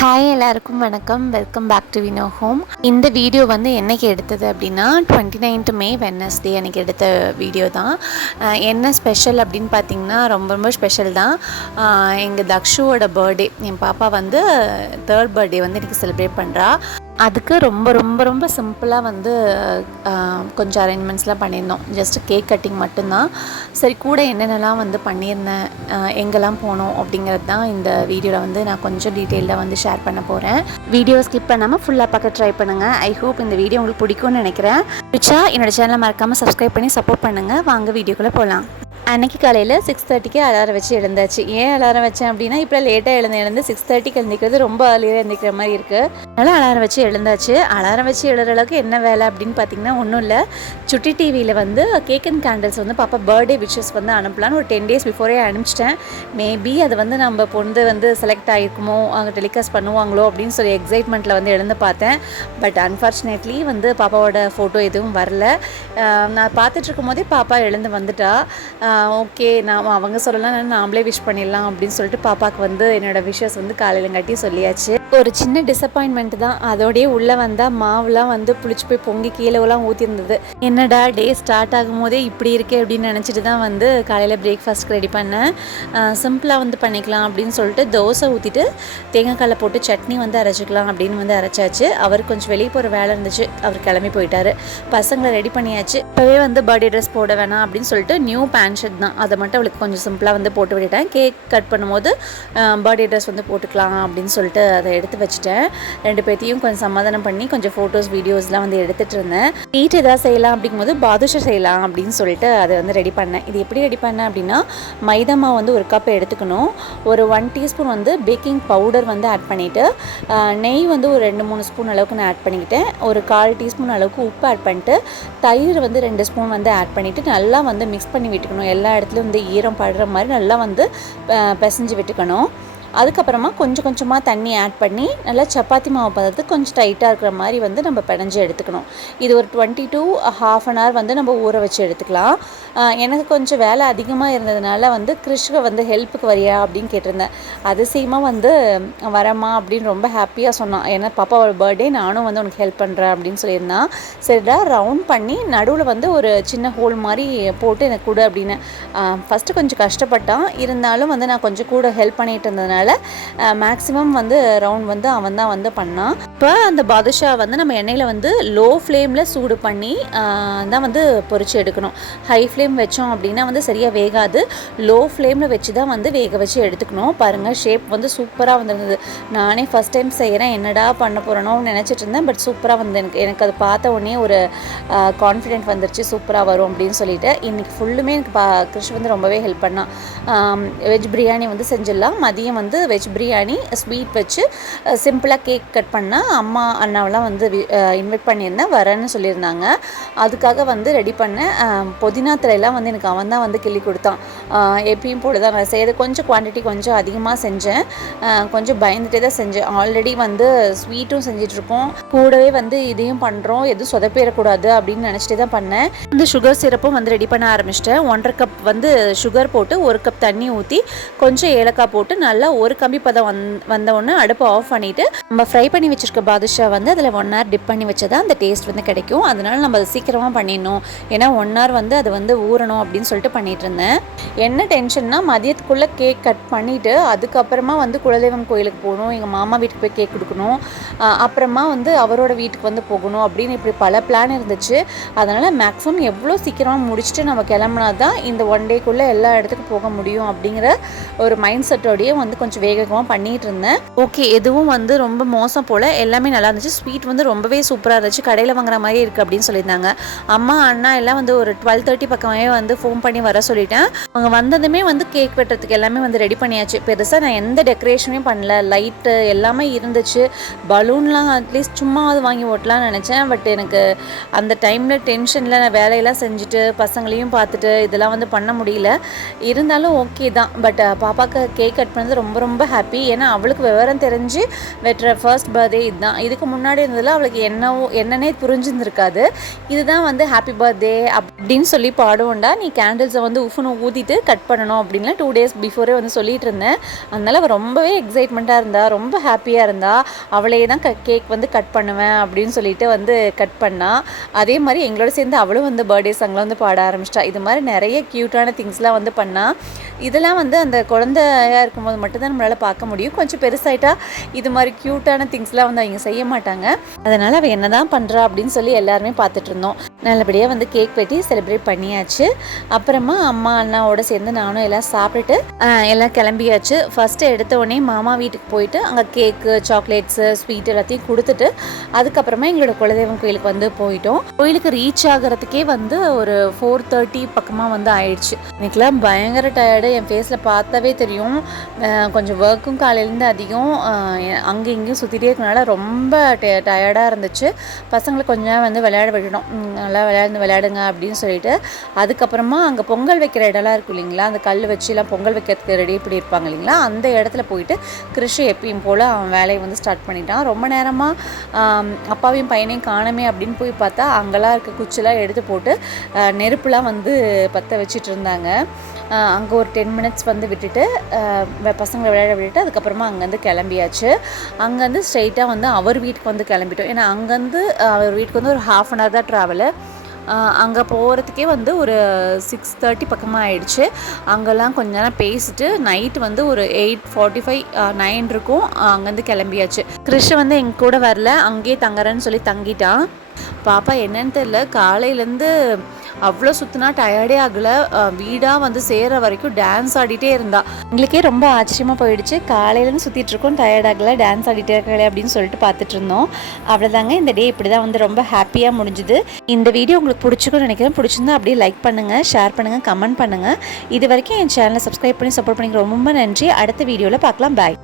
Hi எல்லாருக்கும் வணக்கம். Welcome back to Vino home இந்த வீடியோ வந்து என்னைக்கு எடுத்தது அப்படின்னா டுவெண்ட்டி நைன்த் மே வெனஸ்டே அன்றைக்கி எடுத்த வீடியோ தான். என்ன ஸ்பெஷல் அப்படின்னு பார்த்தீங்கன்னா ரொம்ப ரொம்ப ஸ்பெஷல் தான். எங்கள் தக்ஷுவோட பர்த்டே என் பாப்பா வந்து தேர்ட் பர்த்டே வந்து இன்றைக்கி செலிப்ரேட் பண்ணுறா அதுக்கு ரொம்ப ரொம்ப ரொம்ப சிம்பிளாக வந்து கொஞ்சம் அரேஞ்ச்மெண்ட்ஸ்லாம் பண்ணியிருந்தோம். ஜஸ்ட் கேக் கட்டிங் மட்டும்தான். சரி கூட என்னென்னலாம் வந்து பண்ணியிருந்தேன் எங்கெல்லாம் போனோம் அப்படிங்கிறது தான் இந்த வீடியோவில் வந்து நான் கொஞ்சம் டீட்டெயிலாக வந்து ஷேர் பண்ண போகிறேன் வீடியோ ஸ்கிப் பண்ணாமல் ஃபுல்லாக பார்க்க ட்ரை பண்ணுங்கள் ஐ ஹோப் இந்த வீடியோ உங்களுக்கு பிடிக்கும்னு நினைக்கிறேன். பிடிச்சா என்னோட சேனலை மறக்காமல் சப்ஸ்கிரைப் பண்ணி சப்போர்ட் பண்ணுங்கள் வாங்க வீடியோக்குள்ளே போகலாம் அன்னைக்கு காலையில் சிக்ஸ் தேர்ட்டிக்கு அலாரம் வச்சு எழுந்தாச்சு. ஏன் அலாரம் வச்சேன் அப்படின்னா இப்போ லேட்டாக எழுந்து எழுந்து சிக்ஸ் தேர்ட்டிக்கு எழுந்திக்கிறது ரொம்ப ஏர்லியாக எழுந்திக்கிற மாதிரி இருக்குது அதனால் அலாரம் வச்சு எழுந்தாச்சு. அலாரம் வச்சு எழுற அளவுக்கு என்ன வேலை அப்படின்னு பார்த்தீங்கன்னா ஒன்றும் இல்லை. சுட்டி டிவியில் வந்து கேக் அண்ட் கேண்டில்ஸ் வந்து பாப்பா பர்த்டே விஷஸ் வந்து அனுப்பலான்னு ஒரு டென் டேஸ் பிஃபோரே அனுப்பிச்சிட்டேன். மேபி அது வந்து நம்ம பொண்ணு வந்து செலக்ட் ஆகிருக்குமோ அங்கே டெலிகாஸ்ட் பண்ணுவாங்களோ அப்படின்னு சொல்லி எக்ஸைட்மெண்ட்டில் வந்து எழுந்து பார்த்தேன். பட் அன்ஃபார்ச்சுனேட்லி வந்து பாப்பாவோட ஃபோட்டோ எதுவும் வரல. நான் பார்த்துட்ருக்கும் போதே பாப்பா எழுந்து வந்துட்டா. ஓகே நான் அவங்க சொல்லலாம் நாமளே விஷ் பண்ணிடலாம் அப்படின்னு சொல்லிட்டு பாப்பாவுக்கு வந்து என்னோட விஷஸ் வந்து காலையிலங்காட்டி சொல்லியாச்சு. ஒரு சின்ன டிசப்பாயின்மெண்ட் தான். அதோடய உள்ளே வந்தால் மாவுலாம் வந்து புளிச்சு போய் பொங்கி கீழேலாம் ஊற்றிருந்தது என்னடா டே ஸ்டார்ட் ஆகும் போதே இப்படி இருக்கே அப்படின்னு நினச்சிட்டு தான் வந்து காலையில் பிரேக்ஃபாஸ்ட்க்கு ரெடி பண்ணேன். சிம்பிளாக வந்து பண்ணிக்கலாம் அப்படின்னு சொல்லிட்டு தோசை ஊற்றிட்டு தேங்காய்க்கால போட்டு சட்னி வந்து அரைச்சிக்கலாம் அப்படின்னு வந்து அரைச்சாச்சு. அவர் கொஞ்சம் வெளியே போகிற வேலை இருந்துச்சு. அவர் கிளம்பி போயிட்டார். பசங்களை ரெடி பண்ணியாச்சு. இப்போவே வந்து பர்த்டே ட்ரெஸ் போட வேணாம் அப்படின்னு சொல்லிட்டு நியூ பேண்ட் ஷர்ட் தான். அதை மட்டும் அவளுக்கு கொஞ்சம் சிம்பிளாக வந்து போட்டு விட்டுட்டேன். கேக் கட் பண்ணும்போது பர்த்டே ட்ரெஸ் வந்து போட்டுக்கலாம் அப்படின்னு சொல்லிட்டு அதை எடுத்து வச்சுட்டேன். ரெண்டு பேர்த்தையும் கொஞ்சம் சமாதானம் பண்ணி கொஞ்சம் ஃபோட்டோஸ் வீடியோஸ்லாம் வந்து எடுத்துகிட்டு இருந்தேன். ஸ்வீட் எதாவது செய்யலாம் அப்படிங்கும்போது பாதுஷா செய்யலாம் அப்படின்னு சொல்லிட்டு அதை வந்து ரெடி பண்ணேன். இது எப்படி ரெடி பண்ணேன் அப்படின்னா மைதா மாவு வந்து ஒரு கப் எடுத்துக்கணும். ஒரு ஒன் டீஸ்பூன் வந்து பேக்கிங் பவுடர் வந்து ஆட் பண்ணிவிட்டு நெய் வந்து ஒரு ரெண்டு மூணு ஸ்பூன் அளவுக்கு நான் ஆட் பண்ணிக்கிட்டேன். ஒரு கால் டீஸ்பூன் அளவுக்கு உப்பு ஆட் பண்ணிட்டு தயிர் வந்து ரெண்டு ஸ்பூன் வந்து ஆட் பண்ணிவிட்டு நல்லா வந்து மிக்ஸ் பண்ணி விட்டுக்கணும் எல்லா இடத்துலையும் வந்து ஈரம் படுற மாதிரி நல்லா வந்து பிசைஞ்சு விட்டுக்கணும். அதுக்கப்புறமா கொஞ்சம் கொஞ்சமாக தண்ணி ஆட் பண்ணி நல்லா சப்பாத்தி மாவு பதத்துக்கு கொஞ்சம் டைட்டாக இருக்கிற மாதிரி வந்து நம்ம பிணைஞ்சு எடுத்துக்கணும். இது ஒரு twenty to half an hour வந்து நம்ம ஊற வச்சு எடுத்துக்கலாம். எனக்கு கொஞ்சம் வேலை அதிகமாக இருந்ததுனால வந்து கிருஷ்க வந்து ஹெல்ப்புக்கு வரியா அப்படின்னு கேட்டிருந்தேன். அதிசயமாக வந்து வரமா அப்படின்னு ரொம்ப ஹாப்பியாக சொன்னான். ஏன்னா பாப்பாவோட பர்த்டே நானும் வந்து உனக்கு ஹெல்ப் பண்ணுறேன் அப்படின்னு சொல்லியிருந்தான். சரிடா ரவுண்ட் பண்ணி நடுவில் வந்து ஒரு சின்ன ஹோல் மாதிரி போட்டு எனக்கு கொடு அப்படின்னு. ஃபஸ்ட்டு கொஞ்சம் கஷ்டப்பட்டான். இருந்தாலும் வந்து நான் கொஞ்சம் கூட ஹெல்ப் பண்ணிட்டு இருந்ததுனால அதனால் மேக்ஸிமம் வந்து ரவுண்ட் வந்து அவன் தான் வந்து பண்ணான். இப்போ அந்த பாதுஷா வந்து நம்ம எண்ணெயில் வந்து லோ ஃப்ளேமில் சூடு பண்ணி தான் வந்து பொறிச்சு எடுக்கணும். ஹை ஃப்ளேம் வச்சோம் அப்படின்னா வந்து சரியாக வேகாது. லோ ஃப்ளேமில் வச்சு தான் வந்து வேக வச்சு எடுத்துக்கணும். பாருங்கள் ஷேப் வந்து சூப்பராக வந்திருந்தது. நானே ஃபஸ்ட் டைம் செய்கிறேன் என்னடா பண்ண போகிறனோன்னு நினச்சிட்டு இருந்தேன். பட் சூப்பராக வந்து எனக்கு எனக்கு அது பார்த்த உடனே ஒரு கான்ஃபிடென்ட் வந்துருச்சு. சூப்பராக வரும் அப்படின்னு சொல்லிட்டு. இன்றைக்கி ஃபுல்லுமே எனக்கு பா கிருஷ் வந்து ரொம்பவே ஹெல்ப் பண்ணான். வெஜ் பிரியாணி வந்து செஞ்சிடலாம். மதியம் வந்து வெஜ் பிரியாணி ஸ்வீட் வச்சு சிம்பிளாக கேக் கட் பண்ணால் அம்மா அண்ணாவெலாம் வந்து இன்வைட் பண்ணியிருந்தேன் வரேன்னு சொல்லியிருந்தாங்க. அதுக்காக வந்து ரெடி பண்ணேன் புதினா திரையெல்லாம் வந்து எனக்கு அவன் தான் வந்து கிள்ளி கொடுத்தான். எப்பயும் போல தான் நான் செய்கிறது கொஞ்சம் குவான்டிட்டி கொஞ்சம் அதிகமாக செஞ்சேன். கொஞ்சம் பயந்துகிட்டே தான் செஞ்சேன். ஆல்ரெடி வந்து ஸ்வீட்டும் செஞ்சிட்ருக்கோம். கூடவே வந்து இதையும் பண்ணுறோம் எதுவும் சொதப்பிடக்கூடாது அப்படின்னு நினச்சிட்டே தான் பண்ணேன். இந்த சுகர் சிரப்பும் வந்து ரெடி பண்ண ஆரம்பிச்சிட்டேன். ஒன்றரை கப் வந்து சுகர் போட்டு ஒரு கப் தண்ணி ஊற்றி கொஞ்சம் ஏலக்காய் போட்டு நல்லா ஒரு கம்பி பதம் வந் வந்த உடனே அடுப்பை ஆஃப் பண்ணிவிட்டு நம்ம ஃப்ரை பண்ணி வச்சுருக்க பாதுஷா வந்து அதில் ஒன் ஹவர் டிப் பண்ணி வச்சா அந்த டேஸ்ட் வந்து கிடைக்கும். அதனால நம்ம அதை சீக்கிரமாக பண்ணிடணும். ஏன்னா ஒன் ஹவர் வந்து அது வந்து ஊறணும் அப்படின்னு சொல்லிட்டு பண்ணிட்டு இருந்தேன். என்ன டென்ஷன்னா மதியத்துக்குள்ளே கேக் கட் பண்ணிவிட்டு அதுக்கப்புறமா வந்து குலதெய்வம் கோயிலுக்கு போகணும் எங்கள் மாமா வீட்டுக்கு போய் கேக் கொடுக்கணும் அப்புறமா வந்து அவரோட வீட்டுக்கு வந்து போகணும் அப்படின்னு இப்படி பல பிளான் இருந்துச்சு. அதனால் மேக்ஸிமம் எவ்வளோ சீக்கிரமாக முடிச்சுட்டு நம்ம கிளம்புனா தான் இந்த ஒன் டேக்குள்ளே எல்லா இடத்துக்கும் போக முடியும் அப்படிங்கிற ஒரு மைண்ட் செட்டோடையே வந்து கொஞ்சம் வேக வேகமாக பண்ணிகிட்டு இருந்தேன். ஓகே எதுவும் வந்து ரொம்ப மோசம் போல். எல்லாமே நல்லா இருந்துச்சு. ஸ்வீட் வந்து ரொம்பவே சூப்பராக இருந்துச்சு. கடையில் வாங்குற மாதிரி இருக்குது அப்படின்னு சொல்லியிருந்தாங்க. அம்மா அண்ணா எல்லாம் வந்து ஒரு டுவெல் தேர்ட்டி பக்கமே வந்து ஃபோன் பண்ணி வர சொல்லிட்டேன். அவங்க வந்ததுமே வந்து கேக் வெட்டுறதுக்கு எல்லாமே வந்து ரெடி பண்ணியாச்சு. பெருசாக நான் எந்த டெக்கரேஷனுமே பண்ணல. லைட்டு எல்லாமே இருந்துச்சு. பலூன்லாம் அட்லீஸ்ட் சும்மாவது வாங்கி ஓட்டலாம்னு நினச்சேன். பட் எனக்கு அந்த டைமில் டென்ஷனில் நான் வேலையெல்லாம் செஞ்சுட்டு பசங்களையும் பார்த்துட்டு இதெல்லாம் வந்து பண்ண முடியல. இருந்தாலும் ஓகே தான். பட் பாப்பாவுக்கு கேக் கட் பண்ணது ரொம்ப ரொம்ப ஹாப்பி ஏன்னா அவளுக்கு விவரம் தெரிஞ்சு வெட்டுற ஃபர்ஸ்ட் பர்த்டே இதுதான். இதுக்கு முன்னாடி இருந்ததில் அவளுக்கு என்னவோ என்னன்னே புரிஞ்சுருந்துருக்காது. இதுதான் வந்து ஹாப்பி பர்த்டே அப்படின்னு சொல்லி பாடுவோண்டா நீ கேண்டில்ஸை வந்து உஃப்னு ஊதிட்டு கட் பண்ணணும் அப்படின்லாம் டூ டேஸ் பிஃபோரே வந்து சொல்லிட்டு இருந்தேன். அதனால் அவள் ரொம்பவே எக்ஸைட்மெண்ட்டாக இருந்தா ரொம்ப ஹாப்பியாக இருந்தா அவளே தான் க கேக் வந்து கட் பண்ணுவேன் அப்படின்னு சொல்லிட்டு வந்து கட் பண்ணா. அதே மாதிரி எங்களோட சேர்ந்து அவளும் வந்து பர்த்டே சாங்லாம் வந்து பாட ஆரம்பிச்சிட்டா. இது மாதிரி நிறைய க்யூட்டான திங்ஸ்லாம் வந்து பண்ணால் இதெல்லாம் வந்து அந்த குழந்தையாக இருக்கும்போது மட்டும்தான் நம்மளால் பார்க்க முடியும். கொஞ்சம் பெருசாயிட்டா இது மாதிரி க்யூட்டான திங்ஸ்லாம் வந்து அவங்க செய்ய மாட்டாங்க. அதனால் அவள் என்ன தான் பண்ணுறா அப்படின்னு சொல்லி எல்லாருமே பார்த்துட்டு இருந்தோம். நல்லபடியாக வந்து கேக் வெட்டி செலிப்ரேட் பண்ணியாச்சு. அப்புறமா அம்மா அண்ணாவோட சேர்ந்து நானும் எல்லாம் சாப்பிட்டுட்டு எல்லாம் கிளம்பியாச்சு. ஃபஸ்ட்டு எடுத்த உடனே மாமா வீட்டுக்கு போயிட்டு அங்கே கேக்கு சாக்லேட்ஸு ஸ்வீட் எல்லாத்தையும் கொடுத்துட்டு அதுக்கப்புறமா எங்களோட குலதெய்வம் கோயிலுக்கு வந்து போயிட்டோம். கோயிலுக்கு ரீச் ஆகிறதுக்கே வந்து ஒரு ஃபோர் தேர்ட்டி பக்கமாக வந்து ஆயிடுச்சு. இன்னைக்கெலாம் பயங்கர டயர்டு என் ஃபேஸில் பார்த்தாவே தெரியும். கொஞ்சம் ஒர்க்கும் காலையிலேருந்து அதிகம். அங்கே இங்கேயும் சுற்றிட்டே இருக்கனால ரொம்ப டயர்டாக இருந்துச்சு. பசங்களை கொஞ்ச நேரம் வந்து விளையாட விடணும். நல்லா விளையாண்டு விளையாடுங்க அப்படின்னு சொல்லிட்டு அதுக்கப்புறமா அங்கே பொங்கல் வைக்கிற இடம்லாம் இருக்கும் இல்லைங்களா? அந்த கல் வச்சுலாம் பொங்கல் வைக்கிறதுக்கு ரெடி இப்படி இருப்பாங்க இல்லைங்களா? அந்த இடத்துல போயிட்டு கிருஷி எப்பயும் போல் அவன் வேலையை வந்து ஸ்டார்ட் பண்ணிட்டான். ரொம்ப நேரமாக அப்பாவையும் பையனையும் காணமே அப்படின்னு போய் பார்த்தா அங்கெல்லாம் இருக்க குச்சிலாம் எடுத்து போட்டு நெருப்புலாம் வந்து பற்ற வச்சிட்டு இருந்தாங்க. அங்கே ஒரு டென் மினிட்ஸ் வந்து விட்டுட்டு பசங்களை விளையாட விட்டுட்டு அதுக்கப்புறமா அங்கேருந்து கிளம்பியாச்சு. அங்கேருந்து ஸ்ட்ரெயிட்டாக வந்து அவர் வீட்டுக்கு வந்து கிளம்பிட்டோம். ஏன்னா அங்கேருந்து அவர் வீட்டுக்கு வந்து ஒரு ஹாஃப் அன் ஹவர் தான் ட்ராவலு அங்கே போகிறதுக்கே வந்து ஒரு சிக்ஸ் தேர்ட்டி பக்கமாக ஆயிடுச்சு. அங்கெல்லாம் கொஞ்ச நேரம் பேசிட்டு நைட் வந்து ஒரு எயிட் ஃபார்ட்டி ஃபைவ் நைன் இருக்கும். அங்கேருந்து கிளம்பியாச்சு. கிருஷ்ண வந்து எங்கள் கூட வரல. அங்கேயே தங்குறேன்னு சொல்லி தங்கிட்டான். பாப்பா என்னன்னு தெரியல. காலையிலேருந்து அவ்வளோ சுற்றினா டயர்டே ஆகலை. வீடாக வந்து சேர்ற வரைக்கும் டான்ஸ் ஆடிட்டே இருந்தா. எங்களுக்கே ரொம்ப ஆச்சரியமாக போயிடுச்சு. காலையிலேருந்து சுற்றிட்டு இருக்கோம் டயர்ட் ஆகலை டான்ஸ் ஆடிட்டே இருக்காளே அப்படின்னு சொல்லிட்டு பார்த்துட்டு இருந்தோம். அவ்வளோதாங்க இந்த டே இப்படி தான் வந்து ரொம்ப ஹாப்பியாக முடிஞ்சுது. இந்த வீடியோ உங்களுக்கு பிடிச்சிக்கும்னு நினைக்கிறேன். பிடிச்சிருந்தா அப்படியே லைக் பண்ணுங்கள் ஷேர் பண்ணுங்கள் கமெண்ட் பண்ணுங்கள் இது வரைக்கும் என் சேனலை சப்ஸ்கிரைப் பண்ணி சப்போர்ட் பண்ணிக்க ரொம்ப நன்றி. அடுத்த வீடியோவில் பார்க்கலாம். பாய்